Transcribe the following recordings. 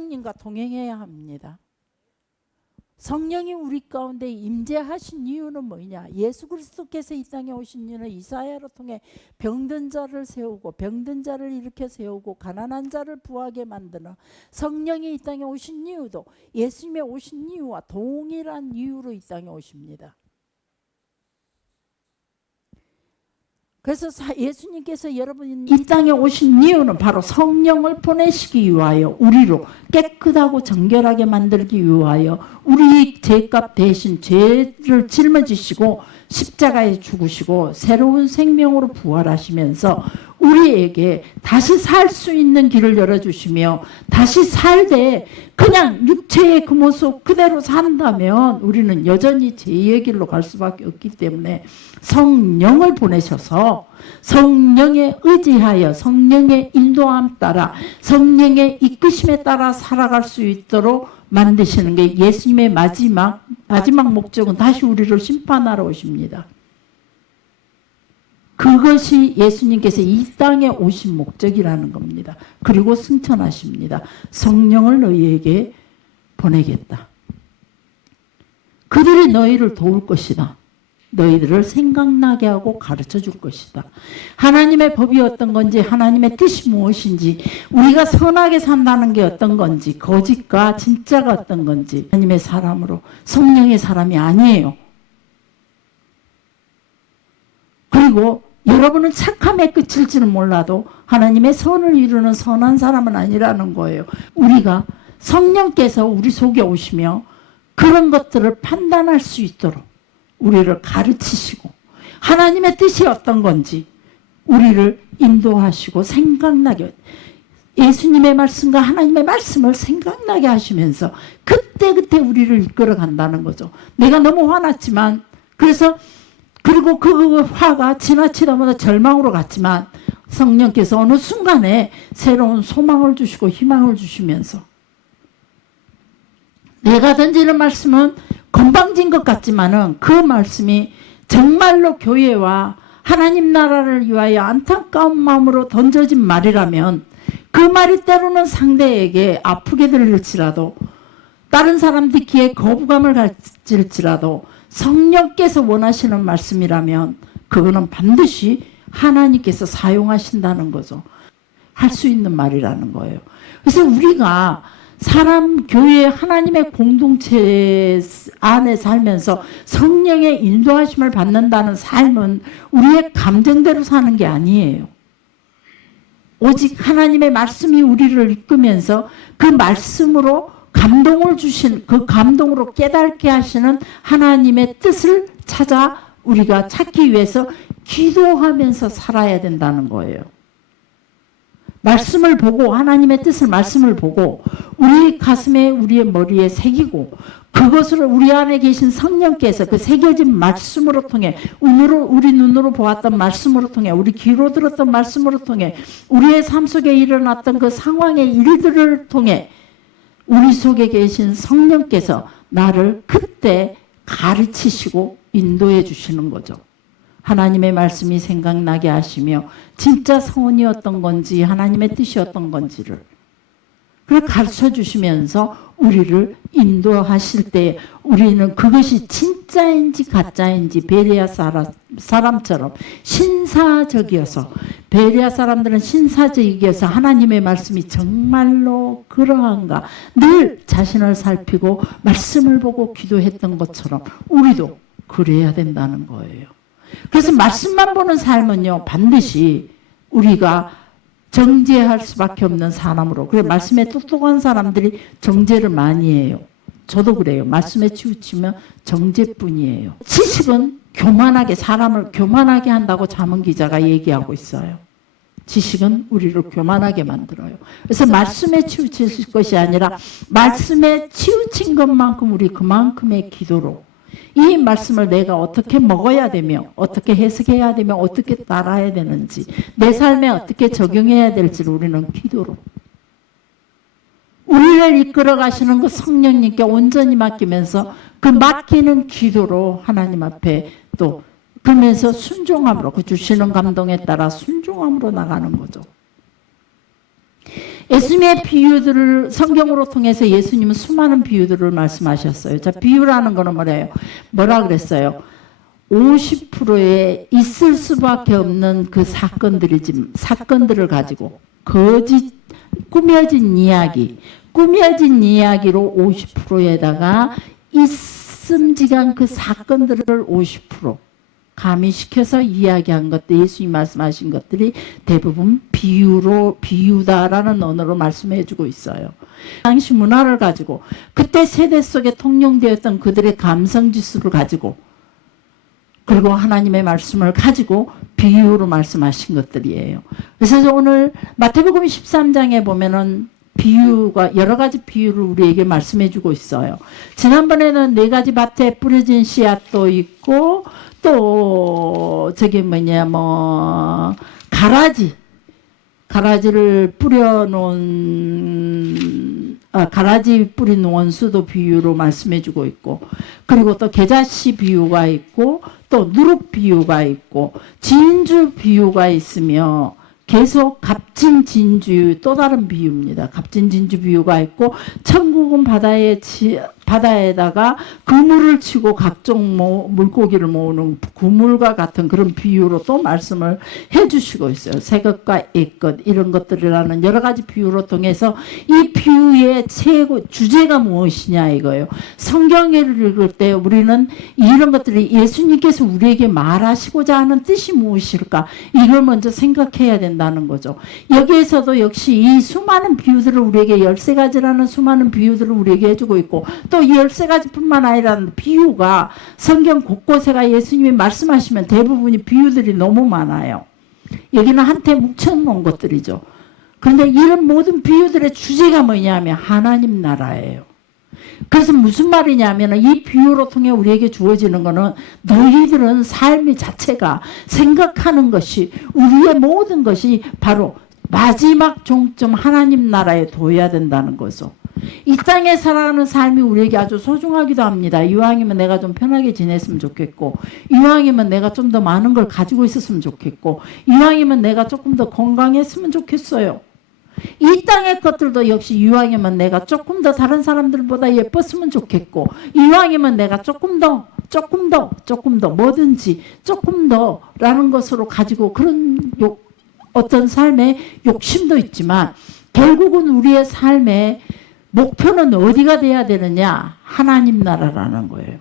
성령님과 동행해야 합니다. 성령이 우리 가운데 임재하신 이유는 뭐냐? 예수 그리스도께서 이 땅에 오신 이유는 이사야를 통해 병든 자를 세우고 병든 자를 일으켜 세우고 가난한 자를 부하게 만드는 성령이 이 땅에 오신 이유도 예수님의 오신 이유와 동일한 이유로 이 땅에 오십니다. 그래서 예수님께서 여러분 이 땅에 오신 이유는 바로 성령을 보내시기 위하여 우리로 깨끗하고 정결하게 만들기 위하여 우리 죄값 대신 죄를 짊어지시고 십자가에 죽으시고 새로운 생명으로 부활하시면서 우리에게 다시 살 수 있는 길을 열어주시며 다시 살되 그냥 육체의 그 모습 그대로 산다면 우리는 여전히 죄의 길로 갈 수밖에 없기 때문에 성령을 보내셔서 성령에 의지하여 성령의 인도함 따라 성령의 이끄심에 따라 살아갈 수 있도록 만드시는 게 예수님의 마지막 목적은 다시 우리를 심판하러 오십니다. 그것이 예수님께서 이 땅에 오신 목적이라는 겁니다. 그리고 승천하십니다. 성령을 너희에게 보내겠다. 그들이 너희를 도울 것이다. 너희들을 생각나게 하고 가르쳐 줄 것이다. 하나님의 법이 어떤 건지 하나님의 뜻이 무엇인지 우리가 선하게 산다는 게 어떤 건지 거짓과 진짜가 어떤 건지 하나님의 사람으로 성령의 사람이 아니에요. 그리고 여러분은 착함에 그칠지는 몰라도 하나님의 선을 이루는 선한 사람은 아니라는 거예요. 우리가 성령께서 우리 속에 오시며 그런 것들을 판단할 수 있도록 우리를 가르치시고 하나님의 뜻이 어떤 건지 우리를 인도하시고 생각나게 예수님의 말씀과 하나님의 말씀을 생각나게 하시면서 그때그때 우리를 이끌어 간다는 거죠. 내가 너무 화났지만 그리고 그 화가 지나치다 보다 절망으로 갔지만 성령께서 어느 순간에 새로운 소망을 주시고 희망을 주시면서 내가 던지는 말씀은 건방진 것 같지만은 그 말씀이 정말로 교회와 하나님 나라를 위하여 안타까운 마음으로 던져진 말이라면 그 말이 때로는 상대에게 아프게 들릴지라도 다른 사람들 귀에 거부감을 가질지라도 성령께서 원하시는 말씀이라면 그거는 반드시 하나님께서 사용하신다는 거죠. 할 수 있는 말이라는 거예요. 그래서 우리가 교회 하나님의 공동체 안에 살면서 성령의 인도하심을 받는다는 삶은 우리의 감정대로 사는 게 아니에요. 오직 하나님의 말씀이 우리를 이끌면서 그 말씀으로 감동을 주신 그 감동으로 깨닫게 하시는 하나님의 뜻을 우리가 찾기 위해서 기도하면서 살아야 된다는 거예요. 말씀을 보고 하나님의 뜻을 말씀을 보고 우리 가슴에 우리의 머리에 새기고 그것을 우리 안에 계신 성령께서 그 새겨진 말씀으로 통해 우리 눈으로 보았던 말씀으로 통해 우리 귀로 들었던 말씀으로 통해 우리의 삶 속에 일어났던 그 상황의 일들을 통해 우리 속에 계신 성령께서 나를 그때 가르치시고 인도해 주시는 거죠. 하나님의 말씀이 생각나게 하시며 진짜 선이 어떤 건지 하나님의 뜻이 어떤 건지를 그걸 가르쳐 주시면서 우리를 인도하실 때 우리는 그것이 진짜인지 가짜인지 베레아 사람처럼 신사적이어서 베레아 사람들은 신사적이어서 하나님의 말씀이 정말로 그러한가 늘 자신을 살피고 말씀을 보고 기도했던 것처럼 우리도 그래야 된다는 거예요. 그래서 말씀만 보는 삶은요 반드시 우리가 정죄할 수밖에 없는 사람으로 그래 말씀에 똑똑한 사람들이 정죄를 많이 해요. 저도 그래요. 말씀에 치우치면 정죄뿐이에요. 지식은 사람을 교만하게 한다고 잠언 기자가 얘기하고 있어요. 지식은 우리를 교만하게 만들어요. 그래서 말씀에 치우칠 것이 아니라 말씀에 치우친 것만큼 우리 그만큼의 기도로 이 말씀을 내가 어떻게 먹어야 되며 어떻게 해석해야 되며 어떻게 따라야 되는지 내 삶에 어떻게 적용해야 될지를 우리는 기도로 우리를 이끌어 가시는 그 성령님께 온전히 맡기면서 그 맡기는 기도로 하나님 앞에 또 그러면서 순종함으로 그 주시는 감동에 따라 순종함으로 나가는 거죠. 예수님의 비유들을 성경으로 통해서 예수님은 수많은 비유들을 말씀하셨어요. 자, 비유라는 거는 뭐래요? 뭐라 그랬어요? 50%에 있을 수밖에 없는 그 사건들을 가지고 꾸며진 이야기로 50%에다가 있음직한 그 사건들을 50% 가미시켜서 이야기한 것들, 예수님 말씀하신 것들이 대부분 비유다라는 언어로 말씀해 주고 있어요. 당시 문화를 가지고 그때 세대 속에 통용되었던 그들의 감성지수를 가지고 그리고 하나님의 말씀을 가지고 비유로 말씀하신 것들이에요. 그래서 오늘 마태복음 13장에 보면은 비유가 여러 가지 비유를 우리에게 말씀해 주고 있어요. 지난번에는 4가지 밭에 뿌려진 씨앗도 있고 또 저기 가라지를 가라지 뿌린 원수도 비유로 말씀해 주고 있고 그리고 또 계자씨 비유가 있고 또 누룩 비유가 있고 진주 비유가 있으며 계속 값진 진주 또 다른 비유입니다. 값진 진주 비유가 있고 천국은 바다에다가 그물을 치고 각종 물고기를 모으는 그물과 같은 그런 비유로 또 말씀을 해주시고 있어요. 새 것과 옛 것 이런 것들이라는 여러 가지 비유로 통해서 이 비유의 주제가 무엇이냐 이거예요. 성경을 읽을 때 우리는 이런 것들이 예수님께서 우리에게 말하시고자 하는 뜻이 무엇일까 이걸 먼저 생각해야 된다는 거죠. 여기에서도 역시 이 수많은 비유들을 우리에게 13가지라는 수많은 비유들을 우리에게 해주고 있고 또 이 13가지뿐만 아니라 비유가 성경 곳곳에가 예수님이 말씀하시면 대부분이 비유들이 너무 많아요. 여기는 한테 묵혀놓은 것들이죠. 그런데 이런 모든 비유들의 주제가 뭐냐면 하나님 나라예요. 그래서 무슨 말이냐면 이 비유로 통해 우리에게 주어지는 거는 너희들은 삶의 자체가 생각하는 것이 우리의 모든 것이 바로 마지막 종점 하나님 나라에 둬야 된다는 거죠. 이 땅에 살아가는 삶이 우리에게 아주 소중하기도 합니다. 이왕이면 내가 좀 편하게 지냈으면 좋겠고 이왕이면 내가 좀 더 많은 걸 가지고 있었으면 좋겠고 이왕이면 내가 조금 더 건강했으면 좋겠어요. 이 땅의 것들도 역시 이왕이면 내가 조금 더 다른 사람들보다 예뻤으면 좋겠고 이왕이면 내가 조금 더 뭐든지 조금 더라는 것으로 가지고 그런 어떤 삶의 욕심도 있지만 결국은 우리의 삶의 목표는 어디가 돼야 되느냐? 하나님 나라라는 거예요.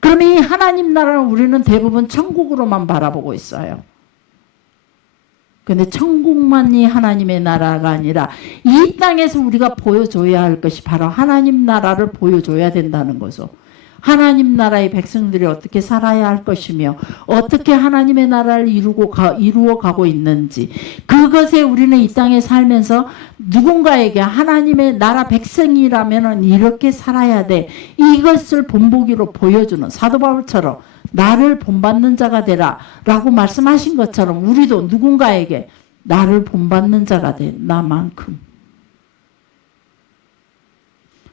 그러면 이 하나님 나라는 우리는 대부분 천국으로만 바라보고 있어요. 그런데 천국만이 하나님의 나라가 아니라 이 땅에서 우리가 보여줘야 할 것이 바로 하나님 나라를 보여줘야 된다는 거죠. 하나님 나라의 백성들이 어떻게 살아야 할 것이며 어떻게 하나님의 나라를 이루어 가고 있는지 그것에 우리는 이 땅에 살면서 누군가에게 하나님의 나라 백성이라면 이렇게 살아야 돼 이것을 본보기로 보여주는 사도 바울처럼 나를 본받는 자가 되라 라고 말씀하신 것처럼 우리도 누군가에게 나를 본받는 자가 돼 나만큼.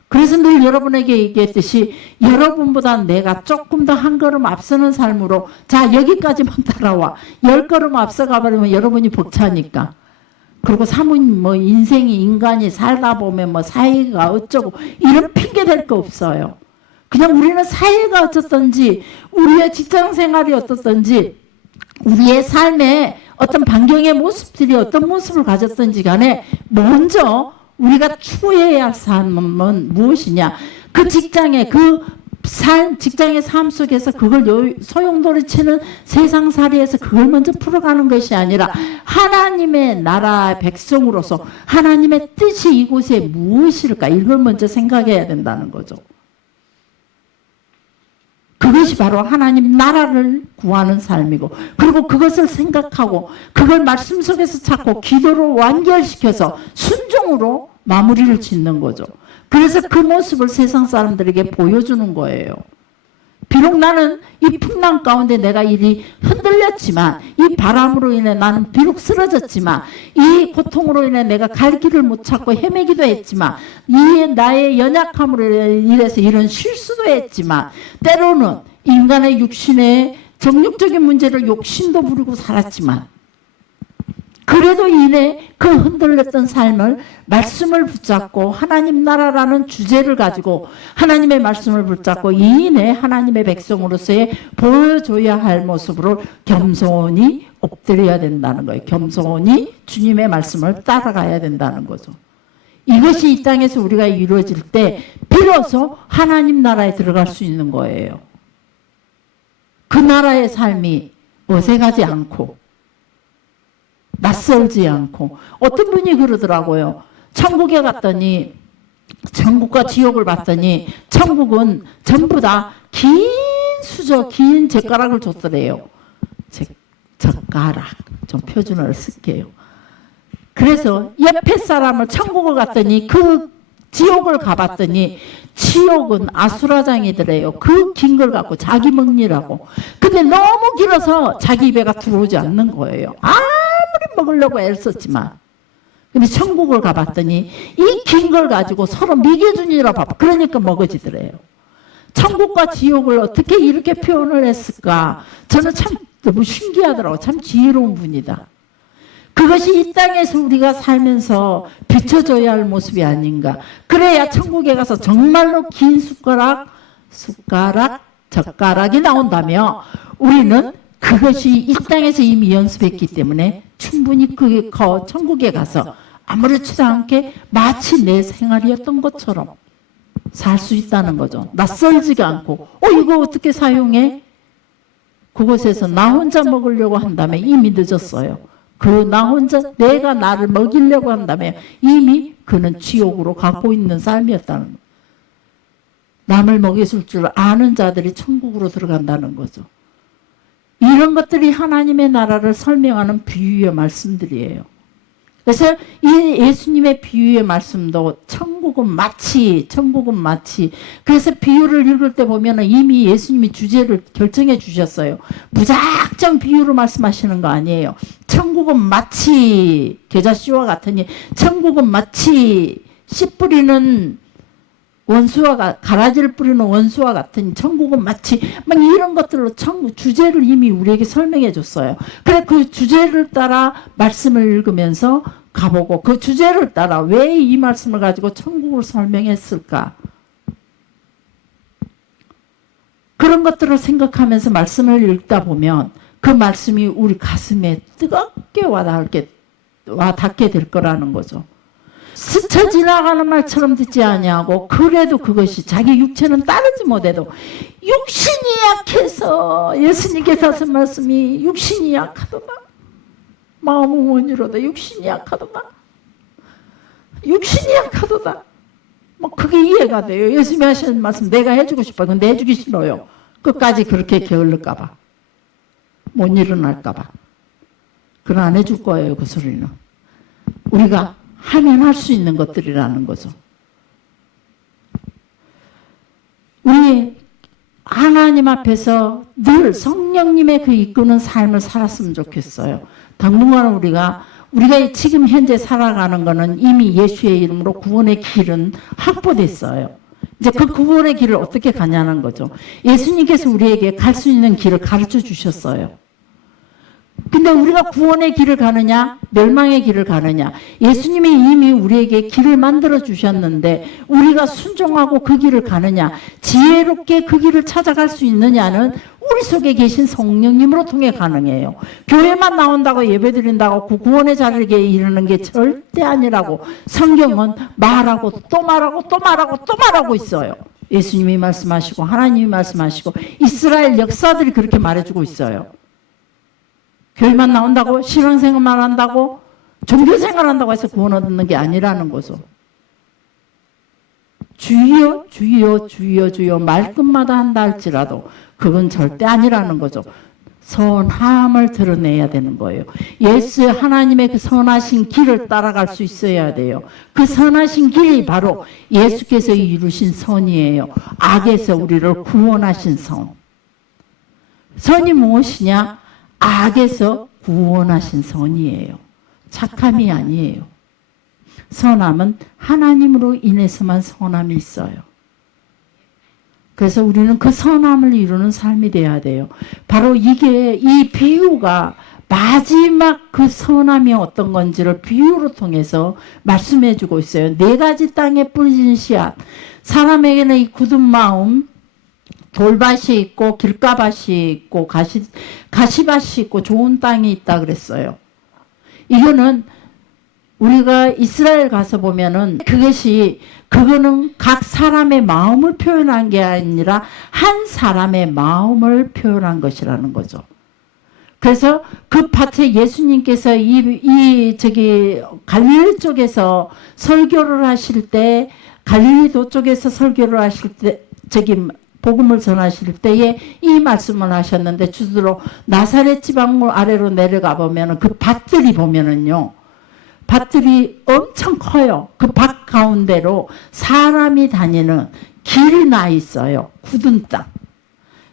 그래서 늘 여러분에게 얘기했듯이 여러분보다 내가 조금 더 한 걸음 앞서는 삶으로 자 여기까지만 따라와 10걸음 앞서가 버리면 여러분이 벅차니까 그리고 사모님 인생이 인간이 살다 보면 사회가 어쩌고 이런 핑계 댈 거 없어요. 그냥 우리는 사회가 어떻든지 우리의 직장 생활이 어떻든지 우리의 삶의 어떤 반경의 모습들이 어떤 모습을 가졌든지 간에 먼저 우리가 추구해야 할 삶은 무엇이냐? 그 직장의 직장의 삶 속에서 그걸 소용돌이치는 세상살이에서 그걸 먼저 풀어가는 것이 아니라 하나님의 나라 백성으로서 하나님의 뜻이 이곳에 무엇일까? 이걸 먼저 생각해야 된다는 거죠. 그것이 바로 하나님 나라를 구하는 삶이고 그리고 그것을 생각하고 그걸 말씀 속에서 찾고 기도로 완결시켜서 순종으로 마무리를 짓는 거죠. 그래서 그 모습을 세상 사람들에게 보여주는 거예요. 비록 나는 이 풍랑 가운데 내가 일이 흔들렸지만 이 바람으로 인해 나는 비록 쓰러졌지만 이 고통으로 인해 내가 갈 길을 못 찾고 헤매기도 했지만 이 나의 연약함으로 인해서 이런 실수도 했지만 때로는 인간의 육신의 정욕적인 문제를 욕심도 부리고 살았지만 그래도 이내 그 흔들렸던 삶을 말씀을 붙잡고 하나님 나라라는 주제를 가지고 하나님의 말씀을 붙잡고 이내 하나님의 백성으로서의 보여줘야 할 모습으로 겸손히 엎드려야 된다는 거예요. 겸손히 주님의 말씀을 따라가야 된다는 거죠. 이것이 이 땅에서 우리가 이루어질 때 비로소 하나님 나라에 들어갈 수 있는 거예요. 그 나라의 삶이 어색하지 않고 낯설지 않고. 어떤 분이 그러더라고요. 천국에 갔더니, 천국과 지옥을 봤더니 천국은 전부 다 긴 수저, 긴 젓가락을 줬더래요. 젓가락, 좀 표준어를 쓸게요. 그래서 옆에 사람을 천국을 갔더니 그 지옥을 가봤더니 지옥은 아수라장이더래요. 그 긴 걸 갖고 자기 먹느라고. 근데 너무 길어서 자기 입에가 들어오지 않는 거예요. 아무리 먹으려고 애썼지만. 근데 천국을 가봤더니 이 긴 걸 가지고 서로 먹여주니라 봐봐. 그러니까 먹어지더래요. 천국과 지옥을 어떻게 이렇게 표현을 했을까? 저는 참 너무 신기하더라고요. 참 지혜로운 분이다. 그것이 이 땅에서 우리가 살면서 비춰줘야 할 모습이 아닌가. 그래야 천국에 가서 정말로 긴 숟가락, 젓가락이 나온다며 우리는 그것이 이 땅에서 이미 연습했기 때문에 충분히 그 천국에 가서 아무렇지도 않게 마치 내 생활이었던 것처럼 살 수 있다는 거죠. 낯설지가 않고 이거 어떻게 사용해? 그곳에서 나 혼자 먹으려고 한다면 이미 늦었어요. 나 혼자 내가 나를 먹이려고 한다면 이미 그는 지옥으로 가고 있는 삶이었다는 거예요. 남을 먹여줄 줄 아는 자들이 천국으로 들어간다는 거죠. 이런 것들이 하나님의 나라를 설명하는 비유의 말씀들이에요. 그래서 이 예수님의 비유의 말씀도 천국은 마치 그래서 비유를 읽을 때 보면 이미 예수님이 주제를 결정해 주셨어요. 무작정 비유로 말씀하시는 거 아니에요. 천국은 마치 겨자씨와 같으니 천국은 마치 씨 뿌리는 원수와 가라지를 뿌리는 원수와 같은 천국은 마치 막 이런 것들로 주제를 이미 우리에게 설명해 줬어요. 그래 그 주제를 따라 말씀을 읽으면서 가보고 그 주제를 따라 왜 이 말씀을 가지고 천국을 설명했을까? 그런 것들을 생각하면서 말씀을 읽다 보면 그 말씀이 우리 가슴에 뜨겁게 와닿게 될 거라는 거죠. 스쳐 지나가는 말처럼 듣지 아니하고 그래도 그것이 자기 육체는 따르지 못해도 육신이 약해서 예수님께서 하신 말씀이 육신이 약하도다. 마음은 원이로다. 육신이 약하도다. 육신이 약하도다. 그게 이해가 돼요. 예수님이 하시는 말씀 내가 해주고 싶어요. 근데 해주기 싫어요. 끝까지 그렇게 게을를까 봐. 못 일어날까 봐. 그건 안 해줄 거예요. 그 소리는. 우리가 하면 할 수 있는 것들이라는 거죠. 우리 하나님 앞에서 늘 성령님의 그 이끄는 삶을 살았으면 좋겠어요. 당분간 우리가 지금 현재 살아가는 거는 이미 예수의 이름으로 구원의 길은 확보됐어요. 이제 그 구원의 길을 어떻게 가냐는 거죠. 예수님께서 우리에게 갈 수 있는 길을 가르쳐 주셨어요. 근데 우리가 구원의 길을 가느냐 멸망의 길을 가느냐 예수님이 이미 우리에게 길을 만들어 주셨는데 우리가 순종하고 그 길을 가느냐 지혜롭게 그 길을 찾아갈 수 있느냐는 우리 속에 계신 성령님으로 통해 가능해요. 교회만 나온다고 예배드린다고 그 구원의 자리에 이르는 게 절대 아니라고 성경은 말하고 또 말하고 또 말하고 또 말하고 있어요. 예수님이 말씀하시고 하나님이 말씀하시고 이스라엘 역사들이 그렇게 말해주고 있어요. 교회만 나온다고 신앙생활만 한다고 종교생활 한다고 해서 구원 얻는 게 아니라는 거죠. 주여 주여 주여 주여 말끝마다 한다 할지라도 그건 절대 아니라는 거죠. 선함을 드러내야 되는 거예요. 예수 하나님의 그 선하신 길을 따라갈 수 있어야 돼요. 그 선하신 길이 바로 예수께서 이루신 선이에요. 악에서 우리를 구원하신 선. 선이 무엇이냐? 악에서 구원하신 선이에요. 착함이 아니에요. 선함은 하나님으로 인해서만 선함이 있어요. 그래서 우리는 그 선함을 이루는 삶이 돼야 돼요. 바로 이 비유가 마지막 그 선함이 어떤 건지를 비유로 통해서 말씀해 주고 있어요. 네 가지 땅에 뿌려진 씨앗. 사람에게는 이 굳은 마음, 돌밭이 있고 길가밭이 있고 가시밭이 있고 좋은 땅이 있다 그랬어요. 이거는 우리가 이스라엘 가서 보면은 그거는 각 사람의 마음을 표현한 게 아니라 한 사람의 마음을 표현한 것이라는 거죠. 그래서 그 밭에 예수님께서 갈릴리 쪽에서 설교를 하실 때, 갈릴리도 쪽에서 설교를 하실 때, 복음을 전하실 때에 이 말씀을 하셨는데, 주로 나사렛 지방 아래로 내려가 보면은 그 밭들이 보면은요, 밭들이 엄청 커요. 그 밭 가운데로 사람이 다니는 길이 나 있어요. 굳은 땅.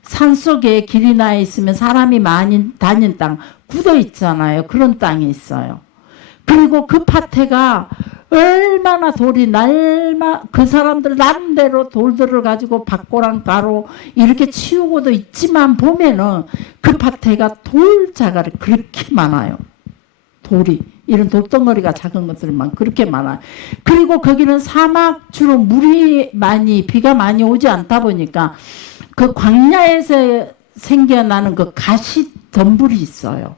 산속에 길이 나 있으면 사람이 많이 다닌 땅, 굳어 있잖아요. 그런 땅이 있어요. 그리고 그 밭에가 얼마나 그 사람들 나름대로 돌들을 가지고 밭고랑 가로 이렇게 치우고도 있지만 보면은 그 밭에가 돌자갈이 그렇게 많아요. 돌이. 이런 돌덩어리가 작은 것들만 그렇게 많아요. 그리고 거기는 사막 주로 비가 많이 오지 않다 보니까 그 광야에서 생겨나는 그 가시덤불이 있어요.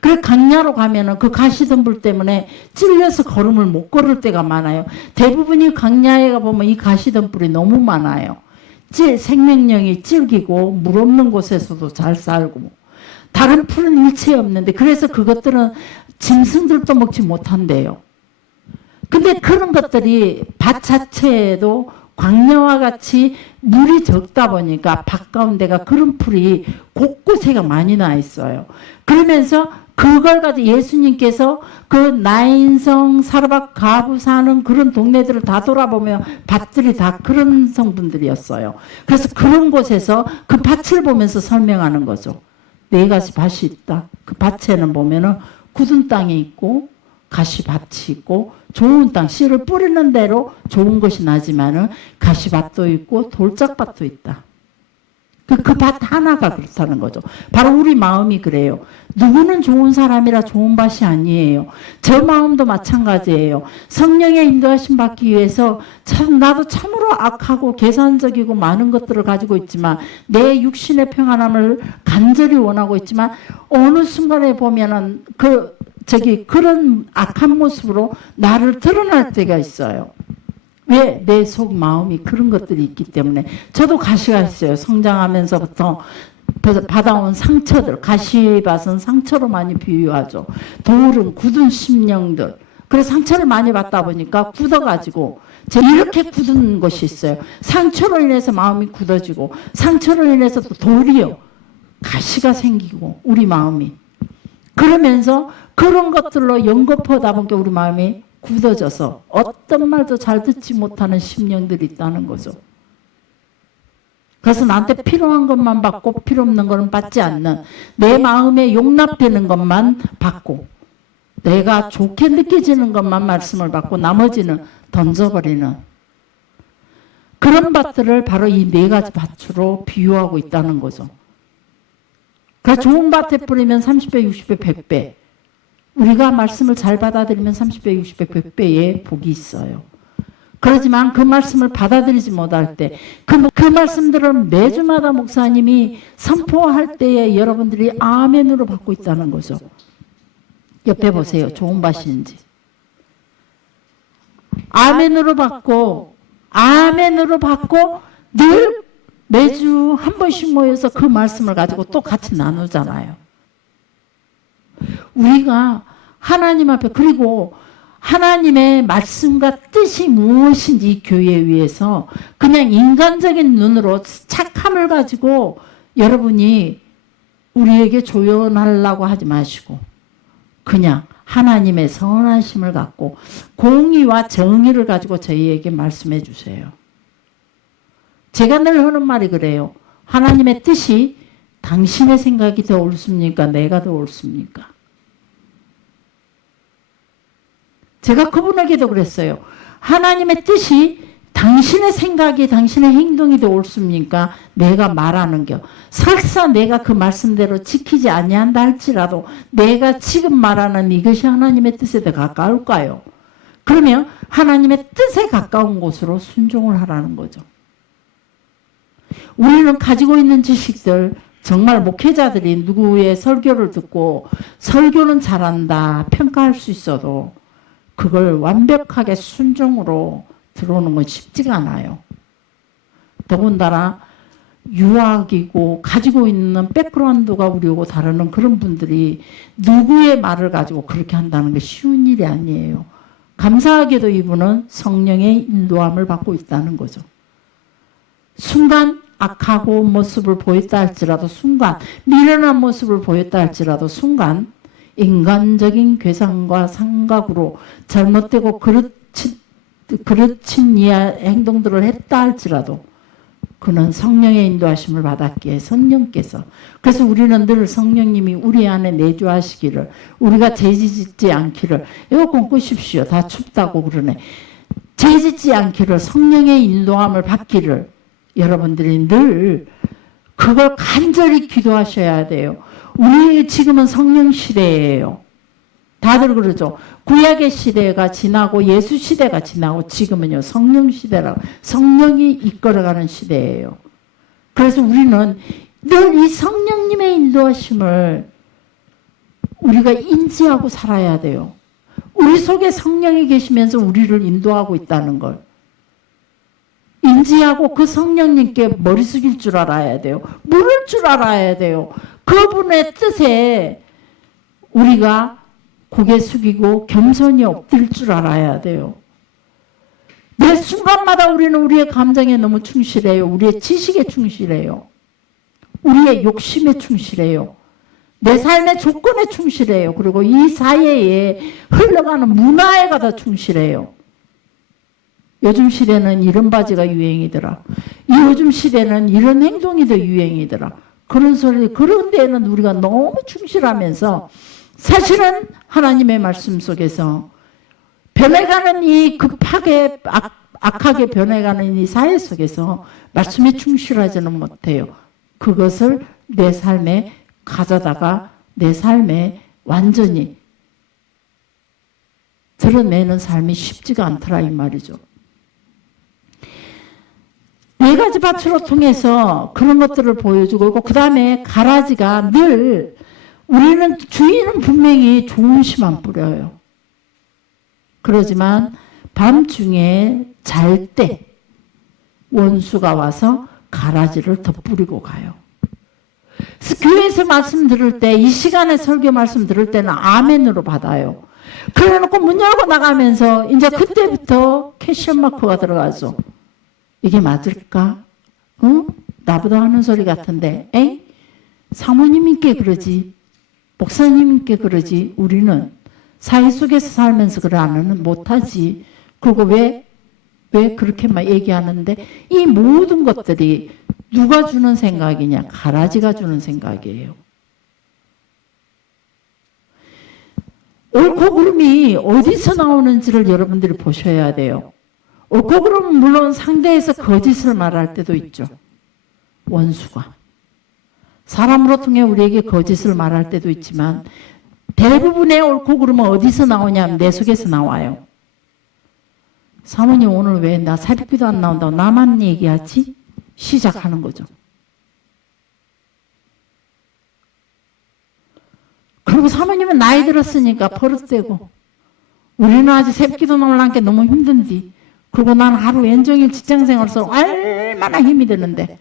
그래서 강야로 가면은 그 가시덤불 때문에 찔려서 걸음을 못 걸을 때가 많아요. 대부분이 강야에 가보면 이 가시덤불이 너무 많아요. 생명력이 질기고 물 없는 곳에서도 잘 살고 다른 풀은 일체 없는데 그래서 그것들은 짐승들도 먹지 못한대요. 근데 그런 것들이 밭 자체에도 광야와 같이 물이 적다 보니까 밭 가운데가 그런 풀이 곳곳에가 많이 나 있어요. 그러면서 그걸 가지고 예수님께서 그 나인성, 사르밧, 가부 사는 그런 동네들을 다 돌아보면 밭들이 다 그런 성분들이었어요. 그래서 그런 곳에서 그 밭을 보면서 설명하는 거죠. 네 가지 밭이 있다. 그 밭에는 보면은 굳은 땅이 있고 가시밭이 있고 좋은 땅, 씨를 뿌리는 대로 좋은 것이 나지만은 가시밭도 있고 돌짝밭도 있다. 그 밭 하나가 그렇다는 거죠. 바로 우리 마음이 그래요. 누구는 좋은 사람이라 좋은 밭이 아니에요. 저 마음도 마찬가지예요. 성령의 인도하심 받기 위해서 나도 참으로 악하고 계산적이고 많은 것들을 가지고 있지만 내 육신의 평안함을 간절히 원하고 있지만 어느 순간에 보면은 그런 악한 모습으로 나를 드러날 때가 있어요. 왜? 내 속 마음이 그런 것들이 있기 때문에. 저도 가시가 있어요. 성장하면서부터 받아온 상처들, 가시밭은 상처로 많이 비유하죠. 돌은 굳은 심령들. 그래서 상처를 많이 받다 보니까 굳어가지고 이렇게 굳은 것이 있어요. 상처로 인해서 마음이 굳어지고 상처로 인해서 또 돌이요. 가시가 생기고 우리 마음이. 그러면서 그런 것들로 연거푸다 보니까 우리 마음이 굳어져서 어떤 말도 잘 듣지 못하는 심령들이 있다는 거죠. 그래서 나한테 필요한 것만 받고 필요 없는 것은 받지 않는 내 마음에 용납되는 것만 받고 내가 좋게 느껴지는 것만 말씀을 받고 나머지는 던져버리는 그런 밭들을 바로 이 네 가지 밭으로 비유하고 있다는 거죠. 그러니까 좋은 밭에 뿌리면 30배, 60배, 100배. 우리가 말씀을 잘 받아들이면 30배, 60배, 100배의 복이 있어요. 그렇지만 그 말씀을 받아들이지 못할 때 그 말씀들을 매주마다 목사님이 선포할 때에 여러분들이 아멘으로 받고 있다는 거죠. 옆에 보세요. 좋은 밭인지. 아멘으로 받고 늘 매주 한 번씩 모여서 그 말씀을 가지고 또 같이 나누잖아요. 우리가 하나님 앞에 그리고 하나님의 말씀과 뜻이 무엇인지 이 교회 위해서 그냥 인간적인 눈으로 착함을 가지고 여러분이 우리에게 조언하려고 하지 마시고 그냥 하나님의 선하심을 갖고 공의와 정의를 가지고 저희에게 말씀해 주세요. 제가 늘 하는 말이 그래요. 하나님의 뜻이 당신의 생각이 더 옳습니까? 내가 더 옳습니까? 제가 그분에게도 그랬어요. 하나님의 뜻이 당신의 생각이 당신의 행동이 더 옳습니까? 내가 말하는 겨. 설사 내가 그 말씀대로 지키지 아니한다 할지라도 내가 지금 말하는 이것이 하나님의 뜻에 더 가까울까요? 그러면 하나님의 뜻에 가까운 곳으로 순종을 하라는 거죠. 우리는 가지고 있는 지식들, 정말 목회자들이 누구의 설교를 듣고 설교는 잘한다 평가할 수 있어도 그걸 완벽하게 순종으로 들어오는 건 쉽지가 않아요. 더군다나 유학이고 가지고 있는 백그라운드가 우리하고 다르는 그런 분들이 누구의 말을 가지고 그렇게 한다는 게 쉬운 일이 아니에요. 감사하게도 이분은 성령의 인도함을 받고 있다는 거죠. 순간 악하고 모습을 보였다 할지라도 순간 미련한 모습을 보였다 할지라도 순간 인간적인 괴상과 상각으로 잘못되고 그르친 행동들을 했다 할지라도 그는 성령의 인도하심을 받았기에 성령께서 그래서 우리는 늘 성령님이 우리 안에 내주하시기를 우리가 죄짓지 않기를 에어컨 끄십시오. 다 춥다고 그러네. 죄짓지 않기를 성령의 인도함을 받기를 여러분들이 늘 그걸 간절히 기도하셔야 돼요. 우리 지금은 성령 시대예요. 다들 그러죠. 구약의 시대가 지나고 예수 시대가 지나고 지금은요 성령 시대라고 성령이 이끌어가는 시대예요. 그래서 우리는 늘 이 성령님의 인도하심을 우리가 인지하고 살아야 돼요. 우리 속에 성령이 계시면서 우리를 인도하고 있다는 걸 인지하고 그 성령님께 머리 숙일 줄 알아야 돼요. 물을 줄 알아야 돼요. 그분의 뜻에 우리가 고개 숙이고 겸손히 엎드릴 줄 알아야 돼요. 매 순간마다 우리는 우리의 감정에 너무 충실해요. 우리의 지식에 충실해요. 우리의 욕심에 충실해요. 내 삶의 조건에 충실해요. 그리고 이 사회에 흘러가는 문화에가 더 충실해요. 요즘 시대는 이런 바지가 유행이더라. 요즘 시대는 이런 행동이 더 유행이더라. 그런 소리, 그런 데에는 우리가 너무 충실하면서 사실은 하나님의 말씀 속에서 변해가는 이 급하게 악하게 변해가는 이 사회 속에서 말씀에 충실하지는 못해요. 그것을 내 삶에 가져다가 내 삶에 완전히 드러내는 삶이 쉽지가 않더라 이 말이죠. 네 가지 밭으로 통해서 그런 것들을 보여주고 그 다음에 가라지가 늘 우리는 주인은 분명히 좋은 씨만 뿌려요. 그러지만 밤중에 잘 때 원수가 와서 가라지를 덧뿌리고 가요. 그래서 교회에서 말씀 들을 때 이 시간에 설교 말씀 들을 때는 아멘으로 받아요. 그래놓고 문 열고 나가면서 이제 그때부터 캐션 마크가 들어가죠. 이게 맞을까? 응? 나보다 하는 소리 같은데 에이? 사모님께 그러지 목사님께 그러지 우리는 사회 속에서 살면서 그래 안 못하지. 그리고 왜 그렇게 막 얘기하는데 이 모든 것들이 누가 주는 생각이냐? 가라지가 주는 생각이에요. 옳고 그름이 어디서 나오는지를 여러분들이 보셔야 돼요. 옳고 그름은 물론 상대에서 거짓을 말할 때도 있죠. 원수가. 사람으로 통해 우리에게 거짓을 말할 때도 있지만 대부분의 옳고 그름은 어디서 나오냐면 내 속에서 나와요. 사모님 오늘 왜 나 새벽기도 안 나온다고 나만 얘기하지? 시작하는 거죠. 그리고 사모님은 나이 들었으니까 버릇되고 우리는 아직 새벽기도 나오려는 게 너무 힘든디. 그리고 난 하루 온종일 직장생활에서 얼마나 힘이 드는데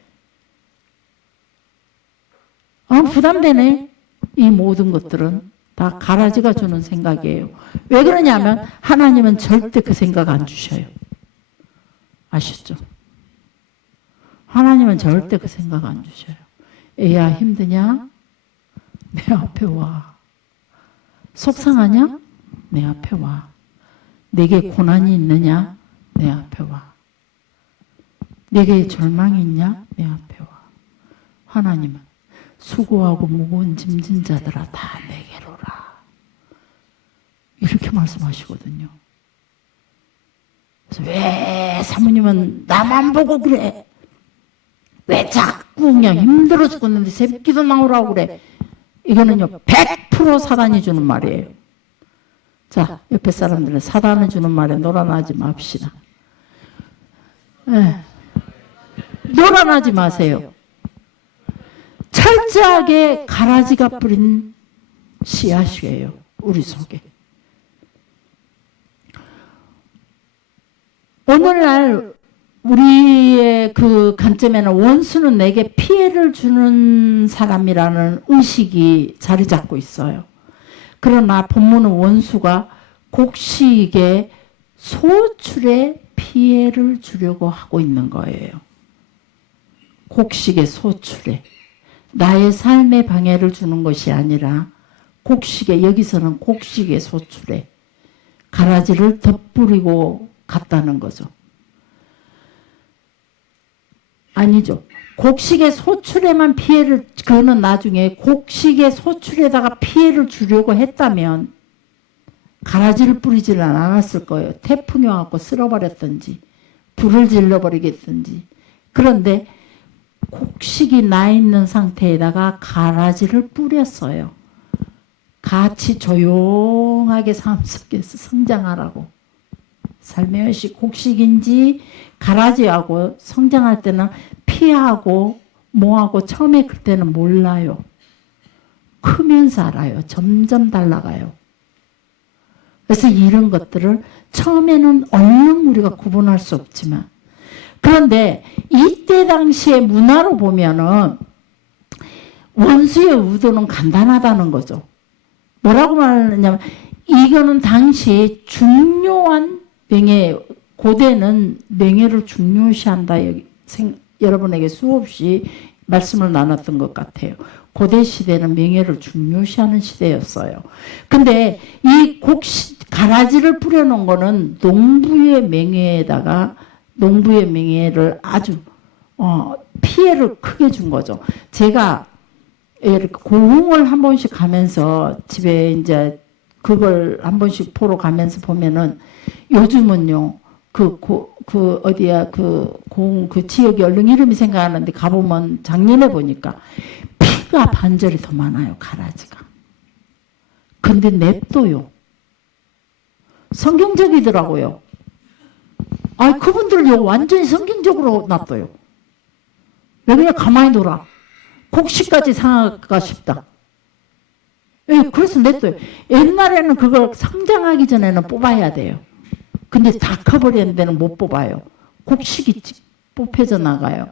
부담되네. 이 모든 것들은 다 가라지가 주는 생각이에요. 왜 그러냐면 하나님은 절대 그 생각 안 주셔요. 아시죠? 하나님은 절대 그 생각 안 주셔요. 애야 힘드냐? 내 앞에 와. 속상하냐? 내 앞에 와. 내게 고난이 있느냐? 내 앞에 와. 내게 절망이 있냐? 내 앞에 와. 하나님은 수고하고 무거운 짐진 자들아 다 내게로 라. 이렇게 말씀하시거든요. 그래서 왜 사모님은 나만 보고 그래? 왜 자꾸 그냥 힘들어 죽겠는데 새끼도 나오라고 그래? 이거는요 100% 사단이 주는 말이에요. 자, 옆에 사람들은 사단이 주는 말에 놀아나지 맙시다. 네. 놀아나지 마세요. 철저하게 가라지가 뿌린 씨앗이에요. 우리 속에. 오늘날 우리의 그 관점에는 원수는 내게 피해를 주는 사람이라는 의식이 자리 잡고 있어요. 그러나 본문은 원수가 곡식의 소출에 피해를 주려고 하고 있는 거예요. 곡식의 소출에. 나의 삶에 방해를 주는 것이 아니라 곡식에, 여기서는 곡식의 소출에 가라지를 덧뿌리고 갔다는 거죠. 아니죠. 곡식의 소출에만 피해를, 그거는 나중에 곡식의 소출에다가 피해를 주려고 했다면 가라지를 뿌리지는 않았을 거예요. 태풍이 와서 쓸어버렸든지 불을 질러버리겠든지. 그런데 곡식이 나 있는 상태에다가 가라지를 뿌렸어요. 같이 조용하게 삶 속에서 성장하라고. 살며시 곡식인지 가라지하고 성장할 때는 피하고 뭐하고 처음에 그때는 몰라요. 크면서 알아요. 점점 달라가요. 그래서 이런 것들을 처음에는 얼른 우리가 구분할 수 없지만, 그런데 이때 당시의 문화로 보면은 원수의 의도는 간단하다는 거죠. 뭐라고 말하느냐면 이거는 당시 중요한 명예, 고대는 명예를 중요시한다. 여러분에게 수없이 말씀을 나눴던 것 같아요. 고대 시대는 명예를 중요시하는 시대였어요. 근데 이 가라지를 뿌려놓은 거는 농부의 명예에다가 농부의 명예를 아주 피해를 크게 준 거죠. 제가 이렇게 고흥을 한 번씩 가면서 집에 이제 그걸 한 번씩 보러 가면서 보면은 요즘은요 어디야 그 지역이 얼른 이름이 생각나는데 가보면 작년에 보니까 피가 반절이 더 많아요. 가라지가. 근데 냅둬요. 성경적이더라고요. 아, 그분들요 완전히 성경적으로 놔둬요. 왜 그냥 가만히 놀아? 곡식까지 상할까 싶다. 예, 그래서 냅둬요. 옛날에는 그걸 성장하기 전에는 뽑아야 돼요. 근데 다 커버리는 데는 못 뽑아요. 곡식이 뽑혀져 나가요.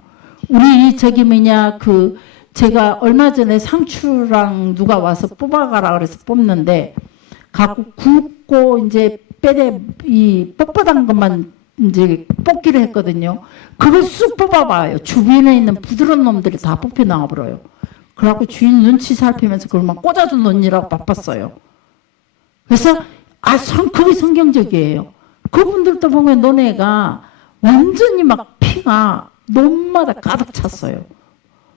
우리 저기 제가 얼마 전에 상추랑 누가 와서 뽑아가라 그래서 뽑는데 갖고 굵고 이제 뼈대 이 뻣뻣한 것만 이제 뽑기로 했거든요. 그걸 쑥 뽑아봐요. 주변에 있는 부드러운 놈들이 다 뽑혀 나와버려요. 그래갖고 주인 눈치 살피면서 그걸 막 꽂아준 논이라고 바빴어요. 그래서 그게 성경적이에요. 그분들도 보면 너네가 완전히 막 피가 논마다 가득 찼어요.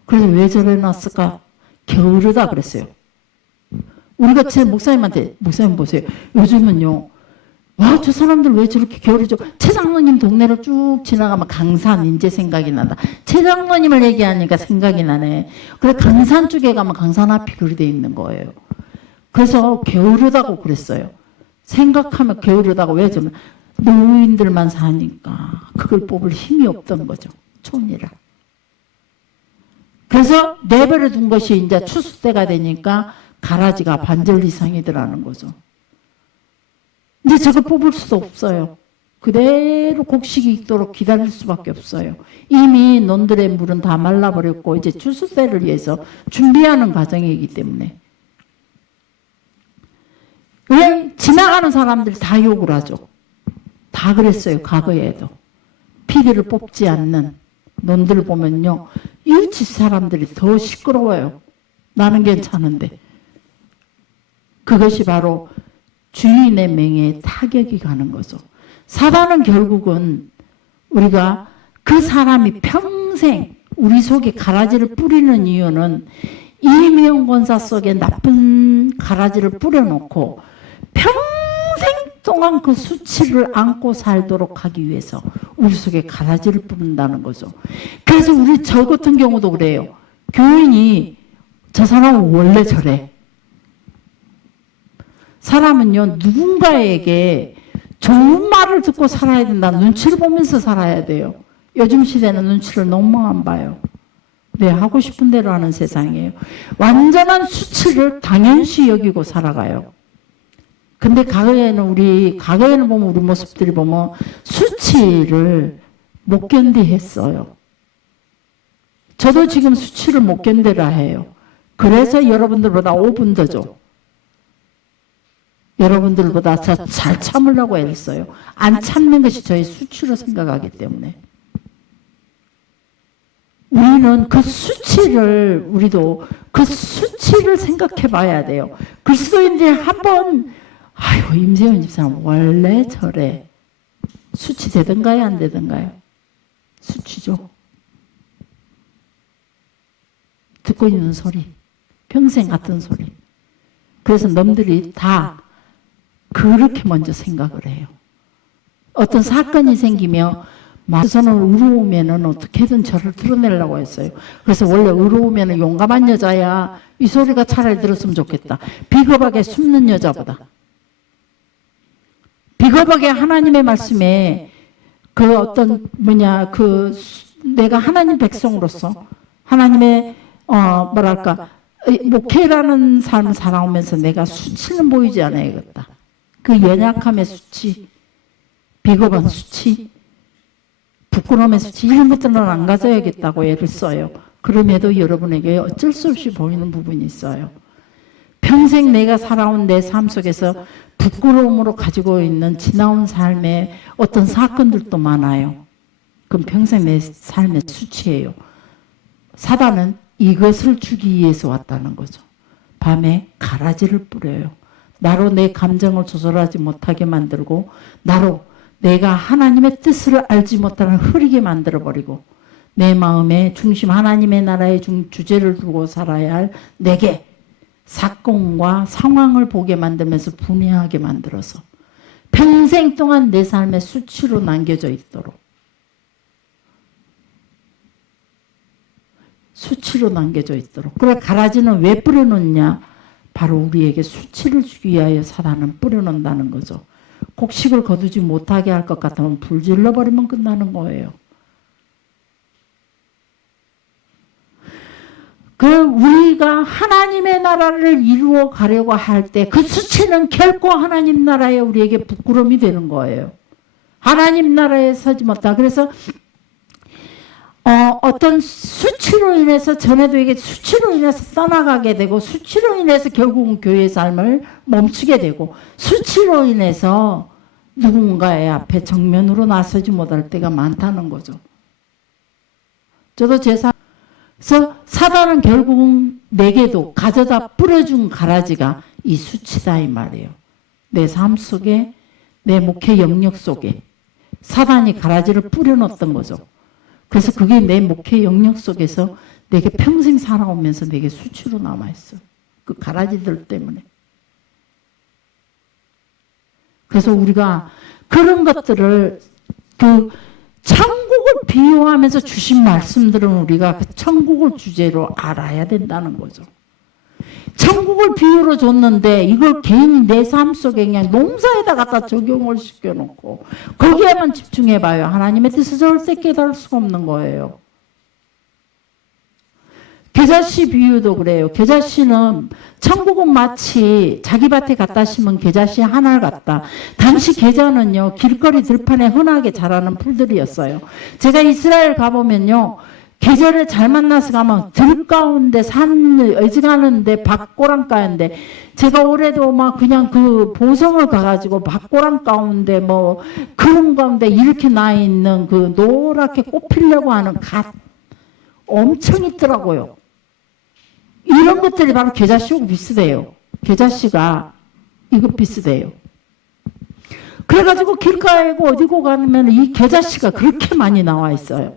그래서 왜 저래 놨을까? 게으르다 그랬어요. 우리가 제 목사님한테, 목사님 보세요. 요즘은요, 와, 저 사람들 왜 저렇게 게으르죠? 최 장로님 동네를 쭉 지나가면 강산 인제 생각이 난다. 최 장로님을 얘기하니까 생각이 나네. 그래, 강산 쪽에 가면 강산 앞이 그리 돼 있는 거예요. 그래서 게으르다고 그랬어요. 생각하면 게으르다고. 왜 저는 노인들만 사니까 그걸 뽑을 힘이 없던 거죠. 촌이라. 그래서 내버려 둔 것이 이제 추수 때가 되니까 가라지가 반절 이상이더라는 거죠. 이제 저거 뽑을 수도 없어요. 그대로 곡식이 있도록 기다릴 수밖에 없어요. 이미 논들의 물은 다 말라버렸고 이제 추수 때를 위해서 준비하는 과정이기 때문에. 왜 지나가는 사람들이 다 욕을 하죠. 다 그랬어요. 과거에도. 피디를 뽑지 않는 논들을 보면요. 일치 사람들이 더 시끄러워요. 나는 괜찮은데. 그것이 바로 주인의 명예에 타격이 가는 거죠. 사단은 결국은 우리가 그 사람이 평생 우리 속에 가라지를 뿌리는 이유는 이명권사 속에 나쁜 가라지를 뿌려놓고 평생 오랫동안 그 수치를 안고 살도록 하기 위해서 우리 속에 가라지를 뿌린다는 거죠. 그래서 우리 저 같은 경우도 그래요. 교인이 저 사람은 원래 저래. 사람은요, 누군가에게 좋은 말을 듣고 살아야 된다. 눈치를 보면서 살아야 돼요. 요즘 시대는 눈치를 너무 안 봐요. 네, 하고 싶은 대로 하는 세상이에요. 완전한 수치를 당연시 여기고 살아가요. 근데 과거에는 보면 우리 모습들이 보면 수치를 못 견디했어요. 저도 지금 수치를 못 견디라 해요. 그래서 여러분들보다 5분 더 줘. 여러분들보다 잘 참으려고 애써요. 안 참는 것이 저의 수치로 생각하기 때문에. 우리는 우리도 그 수치를 생각해 봐야 돼요. 그리스도인들이 한번, 아유, 임세훈 집사는 원래 저래. 수치 되던가요? 안 되던가요? 수치죠. 듣고 있는 소리. 평생 같은 소리. 그래서 놈들이 다 그렇게 먼저 생각을 해요. 어떤 사건이 생기며 저는 의로우면은 어떻게든 저를 드러내려고 했어요. 그래서 원래 의로우면은 용감한 여자야. 이 소리가 차라리 들었으면 좋겠다. 비겁하게 숨는 여자보다. 비겁하게 하나님의 말씀에 내가 하나님 백성으로서 하나님의 목회라는 삶을 살아오면서 내가 수치는 보이지 않아야겠다. 그 연약함의 수치, 비겁한 수치, 부끄러움의 수치, 이런 것들은 안 가져야겠다고 애를 써요. 그럼에도 여러분에게 어쩔 수 없이 보이는 부분이 있어요. 평생 내가 살아온 내 삶 속에서 부끄러움으로 가지고 있는 지나온 삶의 어떤 사건들도 많아요. 그럼 평생 내 삶의 수치예요. 사단은 이것을 주기 위해서 왔다는 거죠. 밤에 가라지를 뿌려요. 나로 내 감정을 조절하지 못하게 만들고 나로 내가 하나님의 뜻을 알지 못하는 흐리게 만들어버리고 내 마음의 중심 하나님의 나라의 주제를 두고 살아야 할 내게 사건과 상황을 보게 만들면서 분해하게 만들어서 평생 동안 내 삶의 수치로 남겨져 있도록 그래 가라지는 왜 뿌려놓냐? 바로 우리에게 수치를 주기 위하여 사단은 뿌려놓는다는 거죠. 곡식을 거두지 못하게 할 것 같으면 불 질러버리면 끝나는 거예요. 우리가 하나님의 나라를 이루어 가려고 할 때 그 수치는 결코 하나님 나라에 우리에게 부끄러움이 되는 거예요. 하나님 나라에 서지 못하다. 그래서 어떤 수치로 인해서 전에도 이게 수치로 인해서 떠나가게 되고 수치로 인해서 결국은 교회의 삶을 멈추게 되고 수치로 인해서 누군가의 앞에 정면으로 나서지 못할 때가 많다는 거죠. 저도 그래서 사단은 결국은 내게도 가져다 뿌려준 가라지가 이 수치다 이 말이에요. 내 삶 속에 내 목회 영역 속에 사단이 가라지를 뿌려놓았던 거죠. 그래서 그게 내 목회 영역 속에서 내게 평생 살아오면서 내게 수치로 남아있어요. 그 가라지들 때문에. 그래서 우리가 그런 것들을 천국을 비유하면서 주신 말씀들은 우리가 그 천국을 주제로 알아야 된다는 거죠. 천국을 비유로 줬는데 이걸 개인이 내 삶 속에 그냥 농사에다 갖다 적용을 시켜놓고 거기에만 집중해봐요. 하나님의 뜻을 절대 깨달을 수가 없는 거예요. 겨자씨 비유도 그래요. 겨자씨는 천국은 마치 자기 밭에 갖다 심은 겨자씨 하나를 갖다. 당시 겨자는요 길거리 들판에 흔하게 자라는 풀들이었어요. 제가 이스라엘 가보면요 계절을 잘 만나서 가면 들 가운데 산 어지간한데 밭고랑가인데 제가 올해도 막 그냥 그 보성을 가가지고 밭고랑 가운데 뭐 그런 가운데 이렇게 나 있는 그 노랗게 꽃피려고 하는 갓 엄청 있더라고요. 이런 것들이 바로 겨자씨하고 비슷해요. 겨자씨가 이거 비슷해요. 그래가지고 길가에고 어디고 가면 이 겨자씨가 그렇게 많이 나와 있어요.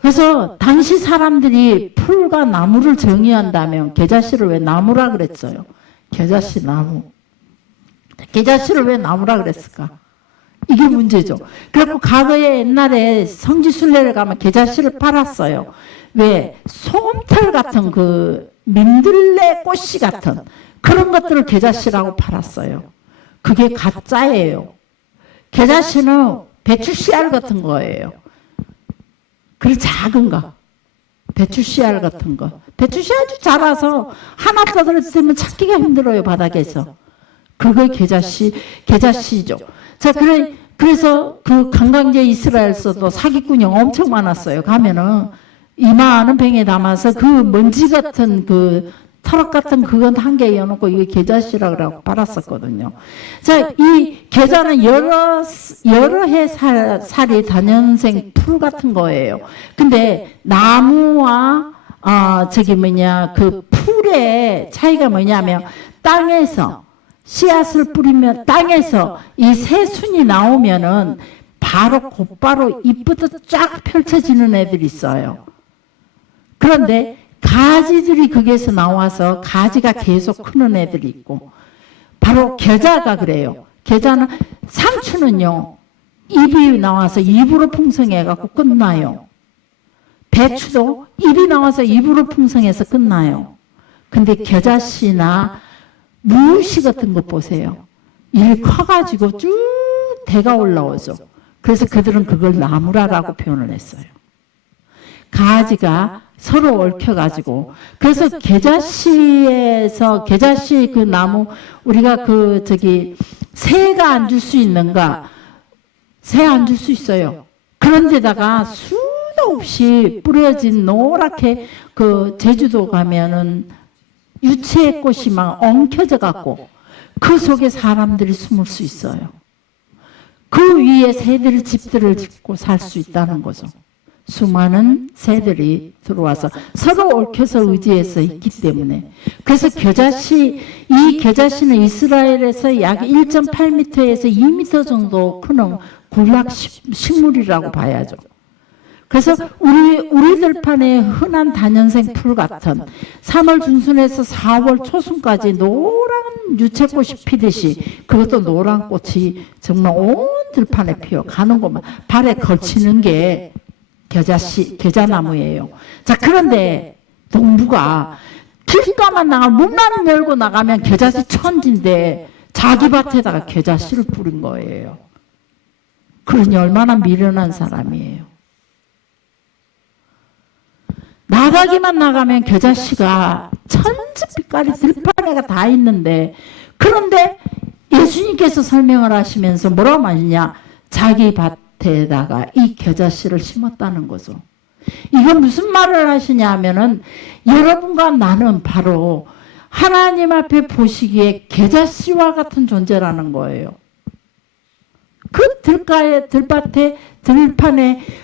그래서 당시 사람들이 풀과 나무를 정의한다면 겨자씨를 왜 나무라 그랬어요? 겨자씨 나무. 계자씨를 왜 나무라 그랬을까? 이게 문제죠. 그리고 과거에 옛날에 성지순례를 가면 계자씨를 팔았어요. 왜? 솜털 같은 그 민들레 꽃씨 같은 그런 것들을 계자씨라고 팔았어요. 그게 가짜예요. 계자씨는 배추 씨알 같은 거예요. 그리고 작은 거. 배추 씨알 같은 거. 배추 씨알도 자라서 하나 떠들었으면 찾기가 힘들어요, 바닥에서. 그게 계자씨죠. 자, 그래서 그 관광지 이스라엘에서도 사기꾼이 엄청 많았어요. 가면은 이만한 병에 담아서 그 먼지 같은 그 터럭 같은 그건 한 개 이어놓고 이게 계자씨라고 그러고 팔았었거든요. 자, 이 계자는 여러 해 살이 다년생 풀 같은 거예요. 근데 나무와 그 풀의 차이가 뭐냐면 땅에서 씨앗을 뿌리면 땅에서 이 새순이 나오면은 곧바로 잎부터 쫙 펼쳐지는 애들이 있어요. 그런데 가지들이 거기에서 나와서 가지가 계속 크는 애들이 있고 바로 계자가 그래요. 계자는 상추는요. 잎이 나와서 잎으로 풍성해갖고 끝나요. 배추도 잎이 나와서 잎으로 풍성해서 끝나요. 근데 계자씨나 무씨 같은 거 보세요. 잎이 커가지고 쭉 대가 올라오죠. 그래서 그들은 그걸 나무라라고 표현을 했어요. 가지가 서로 얽혀가지고 그래서 계자씨 그 나무 우리가 새가 앉을 수 있는가? 새 앉을 수 있어요. 그런데다가 수도 없이 뿌려진 노랗게 제주도 가면은 유채의 꽃이 막 엉켜져 갖고 그 속에 사람들이 숨을 수 있어요. 그 위에 새들이 집들을 짓고 살 수 있다는 거죠. 수많은 새들이 들어와서 서로 얽혀서 의지해서 있기 때문에 그래서 이 계자씨는 이스라엘에서 약 1.8m에서 2m 정도 크는 군락 식물이라고 봐야죠. 그래서 우리 들판에 흔한 다년생 풀 같은 3월 중순에서 4월 초순까지 노란 유채꽃이 피듯이 그것도 노란 꽃이 정말 온 들판에 피어 가는 것만 발에 걸치는 게 계자나무예요. 자, 그런데 농부가 길가만 문만 열고 나가면 계자씨 천지인데 자기 밭에다가 계자씨를 뿌린 거예요. 그러니 얼마나 미련한 사람이에요. 나가기만 나가면 계자씨가 천지빛깔이 들판에가 다 있는데 그런데 예수님께서 설명을 하시면서 뭐라고 말하냐? 자기 밭에다가 이 계자씨를 심었다는 거죠. 이건 무슨 말을 하시냐 하면은 여러분과 나는 바로 하나님 앞에 보시기에 계자씨와 같은 존재라는 거예요. 그 들판에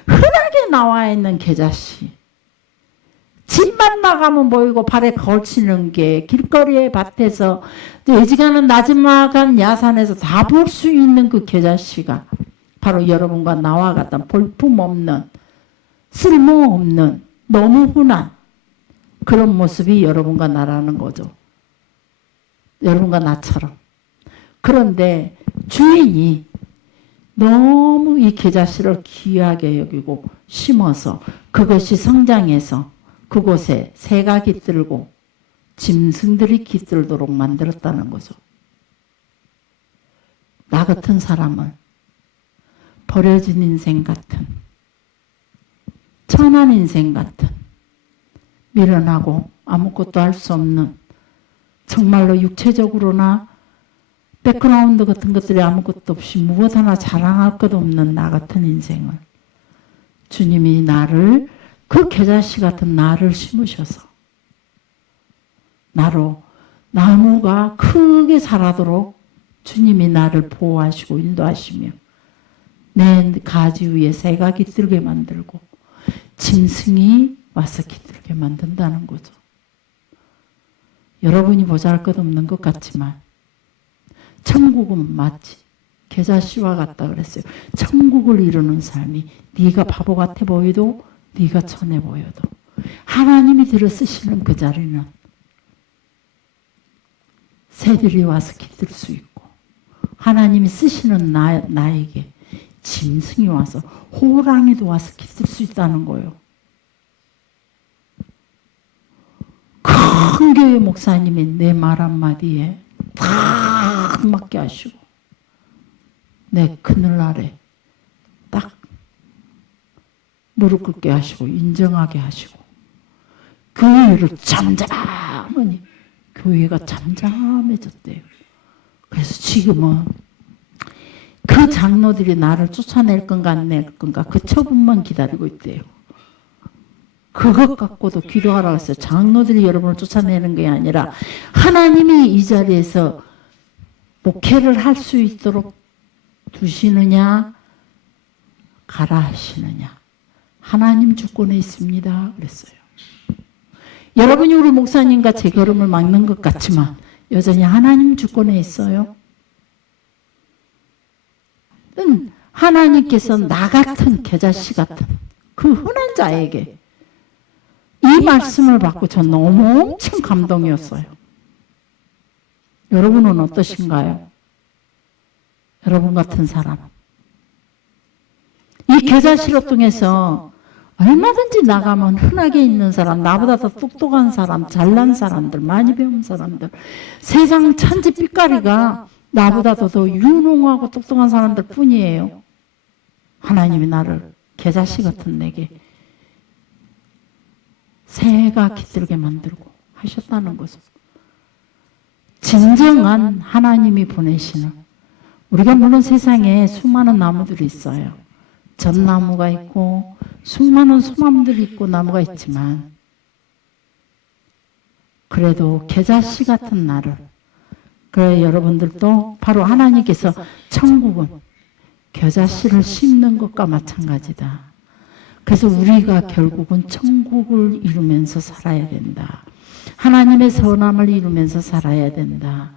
흔하게 나와 있는 계자씨. 집만 나가면 보이고 발에 걸치는 게 길거리에 밭에서 애지간한 나지막한 야산에서 다 볼 수 있는 그 계자씨가 바로 여러분과 나와 같은 볼품없는 쓸모없는 너무 흔한 그런 모습이 여러분과 나라는 거죠. 여러분과 나처럼. 그런데 주인이 너무 이 계자씨를 귀하게 여기고 심어서 그것이 성장해서 그곳에 새가 깃들고 짐승들이 깃들도록 만들었다는 거죠. 나 같은 사람은 버려진 인생 같은 천한 인생 같은 미련하고 아무것도 할 수 없는 정말로 육체적으로나 백그라운드 같은 것들이 아무것도 없이 무엇 하나 자랑할 것 없는 나 같은 인생을 주님이 나를 그 계자씨 같은 나를 심으셔서 나로 나무가 크게 자라도록 주님이 나를 보호하시고 인도하시며 내 가지 위에 새가 깃들게 만들고 짐승이 와서 깃들게 만든다는 거죠. 여러분이 보잘것없는 것 같지만 천국은 마치 계자씨와 같다 그랬어요. 천국을 이루는 삶이 네가 바보 같아 보여도 네가 천해 보여도 하나님이 들어쓰시는 그 자리는 새들이 와서 깃들 수 있고 하나님이 쓰시는 나에게 짐승이 와서 호랑이도 와서 깃들 수 있다는 거예요. 큰 교회 목사님이 내 말 한마디에 다 맞게 하시고 내 그늘날에 딱 무릎 꿇게 하시고 인정하게 하시고 그 이후로 잠잠하니 교회가 잠잠해졌대요. 그래서 지금은 그 장로들이 나를 쫓아낼 건가 안 낼 건가 그 처분만 기다리고 있대요. 그것 갖고도 기도하라고 했어요. 장로들이 여러분을 쫓아내는 게 아니라 하나님이 이 자리에서 목회를 할 수 있도록 두시느냐 가라 하시느냐 하나님 주권에 있습니다 그랬어요. 여러분이 우리 목사님과 제 걸음을 막는 것 같지만 여전히 하나님 주권에 있어요. 하나님께서 나 같은 겨자씨 같은 그 흔한 자에게 이 말씀을 받고 전 너무 엄청 감동이었어요. 여러분은 어떠신가요? 여러분 같은 사람. 이 겨자씨로 통해서 얼마든지 나가면 흔하게 있는 사람, 나보다 더 똑똑한 사람, 잘난 사람들, 많이 배운 사람들, 세상 천지 삐까리가 나보다도 더 유능하고 똑똑한 사람들 뿐이에요. 하나님이 나를 겨자씨 같은 내게 새가 깃들게 만들고 하셨다는 것을 진정한 하나님이 보내시는 우리가 물론 세상에 수많은 나무들이 있어요. 전나무가 있고 수많은 소나무들이 있고 나무가 있지만 그래도 겨자씨 같은 나를 그래 여러분들도 바로 하나님께서 천국은 겨자씨를 심는 것과 마찬가지다. 그래서 우리가 결국은 천국을 이루면서 살아야 된다. 하나님의 선함을 이루면서 살아야 된다.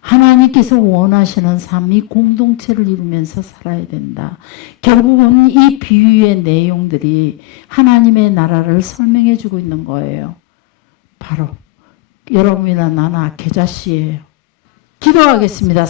하나님께서 원하시는 삶, 이 공동체를 이루면서 살아야 된다. 결국은 이 비유의 내용들이 하나님의 나라를 설명해 주고 있는 거예요. 바로 여러분이나 나나 겨자씨예요. 기도하겠습니다.